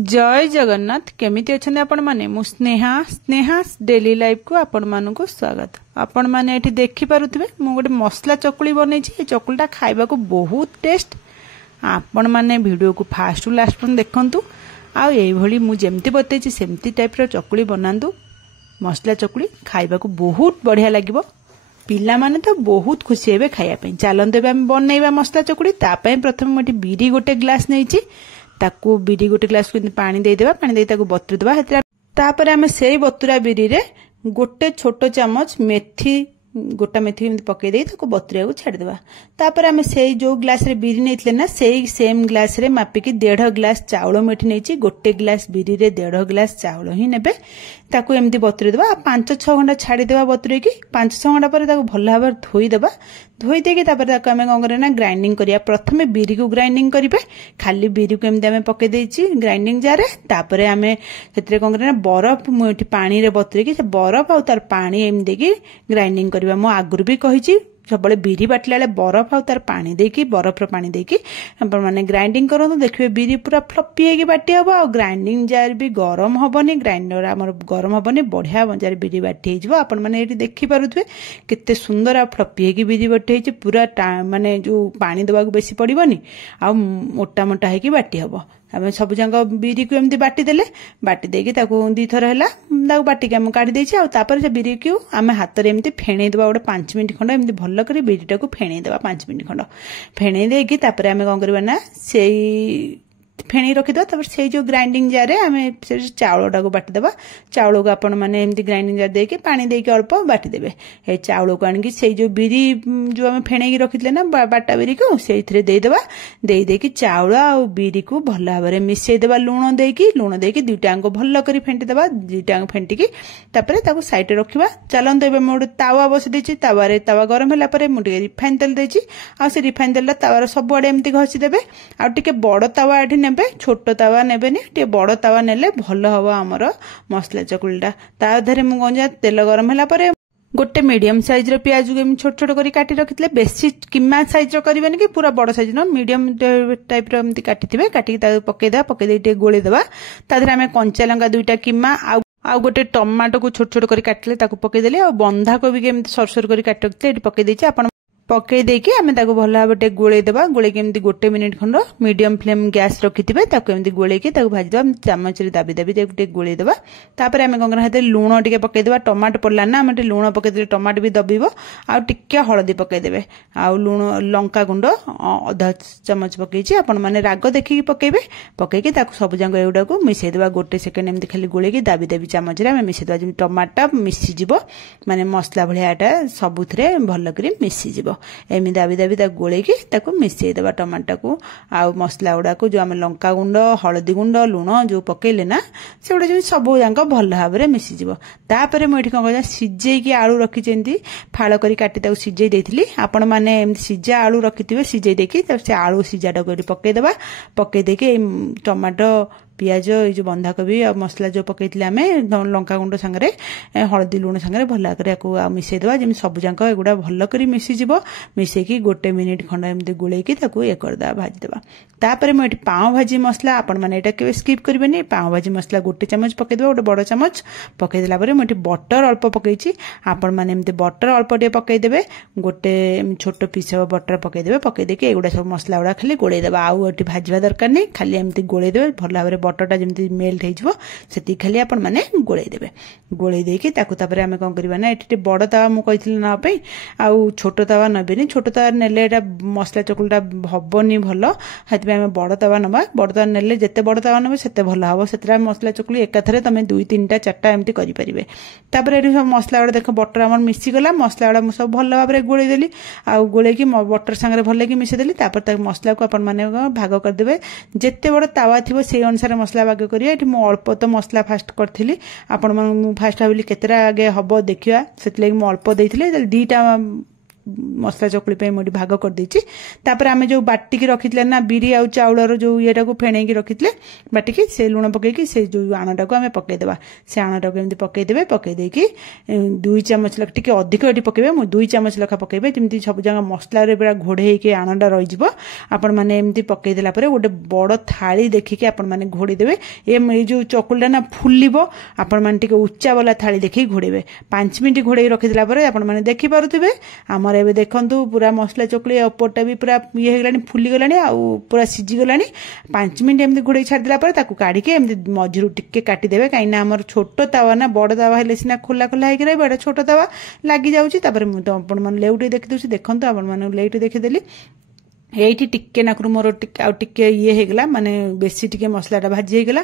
जय जगन्नाथ केमिति अछन्ते आपण माने मु स्नेहा स्नेहा डेली लाइफ को आपण मानकु स्वागत। आपण माने एठी देखि पारुथिबे मु गोटे मसला चकुली बनेछि। ए चकुलीटा खाइबा को बहुत टेस्ट। आपण माने वीडियो को फास्ट टू लास्ट पर्यंत देखंतु आ एई भली मु जेमति बतेछि सेमति टाइप रो चकुली बनांतु। मसला चकुली खाइबा को बहुत बढ़िया लागिबो। पिला माने तो बहुत खुशी हेबे खाइया पई। चलंतु एबे हम बनैबा मसला चकुली। ता पई प्रथम मोटी बिरी गोटे ग्लास नैछि। ताकू बिरी गोटे ग्लास को पानी दे देबा। पानी दे ताकू बतुर देबा। हेतरा तापर हमें सेई बतुरा बिरी रे गोटे छोटो चामच मेथी गोटा मेथी एमती पकई दे ताकू बतुरिया को छाड़ देबा। तापर हमें सेई जो ग्लास रे बिरी नेथिले ना सेई सेम ग्लास रे मापिकी 1.5 ग्लास चाउल मेथी नेछि। गोटे ग्लास बिरी रे 1.5 ग्लास चाउल ही नेबे। ताकू एमती बतुरी देबा। 5-6 घंटा छाड़ी देबा बतुरी की 5-6 घंटा पर ताकू भल भाबे धोई देबा। धोई देकी तापर ताकू हमें कोन करे ना ग्राइंडिंग करिया। प्रथमे बिरी को ग्राइंडिंग करिबे। खाली बिरी को एमती हमें पकई देछि ग्राइंडिंग जार रे। तापर हमें सेतरे कोन करे ना बरफ मोठी पानी रे बतुरी की से बरफ आ तार पानी एम देकी ग्राइंडिंग करिबा। मो आगुर भी कहिछि सब बिरी बाटला बेले बरफ आ तार पानी देकी बरफ रो पानी देकी अपन माने ग्राइंडिंग करन। देखिबे बिरी पूरा फ्लपी हेकी बाटी हबो। आ ग्राइंडिंग जार भी गरम हबनी। ग्राइंडर हमर गरम हबनी। बढ़िया जार बिरी बाटी हेजबो। अपन माने एठी देखि पारुथबे केते सुंदर आ फ्लपी हेकी बिरी बाटी हेछि। पूरा माने जो पानी दबाक बेसी पड़िबनी आ मोटा मोटा हेकी बाटी हबो। हमें सब जंग बिरी को एमती बाटी देले। बाटी देकी ताकू 2 थर हैला ताकू बाटी के हम काढी देछि। आ तापर से बिरी को हमें हाथ रे एमती फेणै देबा। गोटे 5 मिनिट खंड एमती भल्ल करी बिरीटा को फेणै देबा। 5 मिनिट खंड फेणै देकी तापर हमें कोन करबा ना सेई फेणी रखिदा। तापर से जो ग्राइंडिंग जार रे हमें से चाउलटा को बाटी देबा। चाउल को आपण माने एमती ग्राइंडिंग जार देके पानी देके अल्प बाटी देबे। ए चाउल को आनकी से जो बिरी जो हमें फेणैकी रखितले ना बाटा बिरी को सेइथरे दे देबा। देई देकी चाउल आ बिरी को भल भाबरे मिसै देबा। लूण देकी दुइटा को भल्ल करी फेंटी देबा। दुइटा फेंटी की तापर ताको साइड रे रखिबा। चलंत एबे मोड तावा बस देछि। तावा रे तावा गरम होला परे मु टिके रिफाइन तेल देछि। आ से रिफाइन तेल तावा सब आडे एमती घसी देबे। आ टिके बड़ तावा एठी नेबे। छोट तावा नेबेनी टे बड़ तावा नेले भल हबो हमर मसला चकुलीटा। ता धरे मु गंजा तेल गरम होला परे गोटे मीडियम साइज रो प्याज को छोट छोट करी काटी रखितले। बेसी किमा साइज रो करबेनी कि पूरा बड़ साइज नो मीडियम टाइप रो एमती काटिथिबे। काटी ता पकई देबा। पकई दे टे गोळे देबा। ता धरे हमें कंचा लंका 2टा किमा आ गोटे टमाटो को छोट छोट करी काटले ताकू पकई देले। आ बंधा को भी एमती सरसर करी काट रखितले एठी पकई देछि। आपण पकई देकी हमें ताको भल भाबे गोळे देबा। गोळे के एमती गोटे मिनिट खंड मीडियम फ्लेम गैस रखिथिबे। ताको एमती गोळे की ताको भाजी देबा। चामच रे दाबी दाबी टे गोळे देबा। तापर हमें कोन करना हेते लूण टिके पकई देबा। टमाटो पड़ला ना हमें लूण पकई देले टमाटो भी दबिबो। आ टिके हळदी पकई देबे। आ लूण लंका गुंड आधा चामच पकईछि। आपण माने राग देखि पकईबे। पकई की ताको सब जंग एउडा को मिसै देबा। गोटे सेकेंड एमती खाली गोळे की दाबी दाबी चामच रे हमें मिसै देबा। जे टमाटो मिसि जिवो माने मसला भलियाटा सबुथरे भल करी मिसि जिवो। एमि दाबी दाबी ता गोळे की ताको मिसै देबा। टमाटो को आ मसला उडा को जो हम लंका गुंड हळदी गुंड लूण जो पकईले ना से उडा जे सब जंग भल भाबरे मिसि जिवो। तापर मु एठी कोन कजा सिजै की आलू रखि जेंती फाळ करी काटी ताको सिजै देथिली। आपण माने एमि सिजा आलू रखिथिबे। सिजै देखि त से आलू सिजाटा को पकई देबा। पकई देके टमाटो पियाज ये जो बंधाकोबी आ मसला जो पकईथिले आमे लंका गुंड संगरे हळदी लूण संगरे भल करे को मिसै देबा। जेमि सब जंक एगुडा भल करी मिसि जिवो। मिसै की गोटे मिनिट खंड एमती गुळे की ताको ए कर देबा भाजी देबा। तापर मु एठी पाव भाजी मसला आपण माने एटा के स्किप करबेनी। पाव भाजी मसला गोटे चामच पकई देबा। गोटे बड़ चामच पकई देला परे मु एठी बटर अल्प पकईछि। आपण माने एमती बटर अल्प टे पकई देबे। गोटे छोटो पीस ऑफ बटर पकई देबे। पकई देके एगुडा सब मसला उडा खाली गोळे देबा। आउ एठी भाजवा दरकार नै खाली एमती गोळे देबे। भल भाबरे बटरटा जेमती मेल्ट हेजबो सेती खाली आपण माने गोळे देबे। गोळे देकी ताकू तापर हमें कोन करबा ना एठी बड़ तावा मु कहिथिल ना पई आउ छोट तावा नबेनी। छोट तावा नेले एटा मसला चकुलटा हबनी भल। हेति हमें बड़ तावा नबा। बड़ तावा नेले जते बड़ तावा नबे सेते भल हबो। सेतरा मसला चकुली एकाथरे तमे 2-3टा 4टा एमती करि परिबे। तापर एठी सब मसला उडा देखो बटर हमर मिसि गला। मसला उडा सब भल भाबरे गोळे देली। आउ गोळे की बटर संगरे भल की मिसि देली। तापर ता मसला को आपण माने भाग कर देबे। जते बड़ तावा थिबो से अनुसार मसला भाग करिया। एठी मु अल्प तो मसला फास्ट करथिली। आपण मन मु फास्ट भाबिली केतेरा आगे हबो देखिया। सेतले मु अल्प देथिले 2टा मसला चकुली पे मुझे भाग कर देछि। तापर आमे जो बाटिकी रखितले ना बिरी आ चाउलर जो येटा को फेणे की रखितले बाटिकी से लुण पकेकी से जो आणाटा को आमे पके देबा। से आणाटा को एमती पके देबे, पके देकी 2 चामच लख टिके अधिक एटी पकेबे, मु 2 चामच लखा पकेबे जेमती सब जगह मसला रे पूरा घोड़े के आणाटा रहि जिवो। आपण माने एमती पके देला परे गोटे बड़ थाली देखिके आपण माने घोड़ी देबे। ए जो चकुलटा ना फुलिबो, आपण माने टिके उच्चा वाला थाली देखि घोड़ेबे। 5 मिनिट घोड़े रखि देला परे आपण माने देखि पारुथिबे हमर एबे देखंतु पूरा मसला चकुली ऊपरटा भी पूरा ये हेगलानी फुली गलानी आ पूरा सिझी गलानी। 5 मिनिट एमती घोड़े छाड़ देला परे ताकू काढी के एमती मझिरु टिके काटी देबे। काइना हमर छोट तावा ना बड़ तावा हेले सिना खोला खोला हेकि रहबे, एटा छोट तावा लागी जाउची। तापर मु तो आपण माने लेउटी देखि दउची, देखंतु आपण माने लेउटी देखि देली एठी टिके नाकरू मोर टिके ये हेगला माने बेसी टिके मसलाटा भाजी हेगला।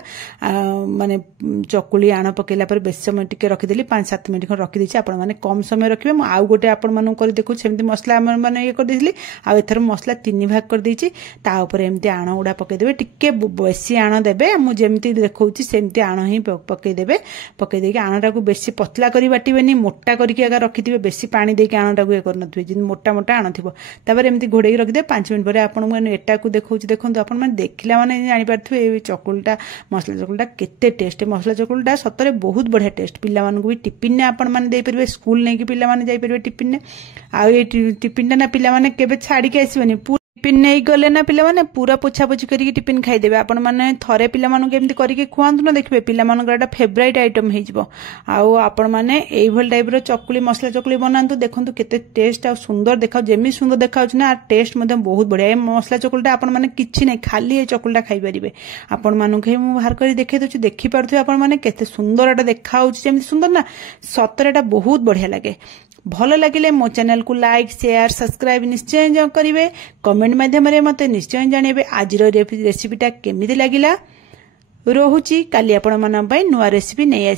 माने चकुली आण पकेला पर बेसी समय टिके रखिदेली, 5-7 मिनिट खन रखि देछि। आपण माने कम समय रखिबे। मु आउ गोटे आपण मानु करि देखु सेमति मसला हमर माने ये कर देली। आ एथर मसला 3 भाग कर देछि। ता ऊपर एमति आण उडा पके देबे, टिके बेसी आण देबे। मु जेमति देखौछि सेमति आण ही पके देबे। पके देके आणटा को बेसी पतला करी बाटिबेनी, मोटा करिके आगा रखिथिबे। बेसी पानी देके आणटा को ये करनथिबे, जिन मोटा मोटा आण थिबो। तापर एमति घोड़ेई रखि दे। 5 मिनिट परे आपण माने एटा को देखौछि, देखंतु आपण माने देखिला माने जानि पारथिबे ए चकुलटा मसला चकुलटा केते टेस्ट। मसला चकुलटा सतरे बहुत बढ़िया टेस्ट। पिला मानकु भी टिफिन ने आपण माने देई परबे, स्कूल नै कि पिला माने जाई परबे टिफिन ने। आ ए टिफिन ना पिला माने केबे छाडी के आसीबेनी, टिफिन नहीं गले ना पिला माने पूरा पोछा पोछी करिके टिफिन खाई देबे। आपण माने थरे पिला मानकु एमति करिके खुआंतु न, देखबे पिला मानकर एटा फेवरेट आइटम हे जिवो। आउ आपण माने एई भल टाइप रो चकुली मसला चकुली बनांतु, देखंतु केते टेस्ट आ सुंदर देखाउ। जेमि सुंदर देखाउछ ना टेस्ट मध्ये बहुत बढ़िया। ए मसला चकुलटा आपण माने किछि नै, खाली ए चकुलटा खाई परिबे। आपण मानकु मु बाहर करी देखै दउछु, देखि पारथु आपण माने केते सुंदर एटा देखाउछ। जेमि सुंदर ना सतरे एटा बहुत बढ़िया लागे। भल लगे मो चैनल को लाइक शेयर सब्सक्राइब निश्चय करेंगे। कमेंट माध्यम मते निश्चय जानवे आज रेसिपीटा केमिति लागिला। रोहुची काली आपण मन नुआ रेसिपी नहीं आसी।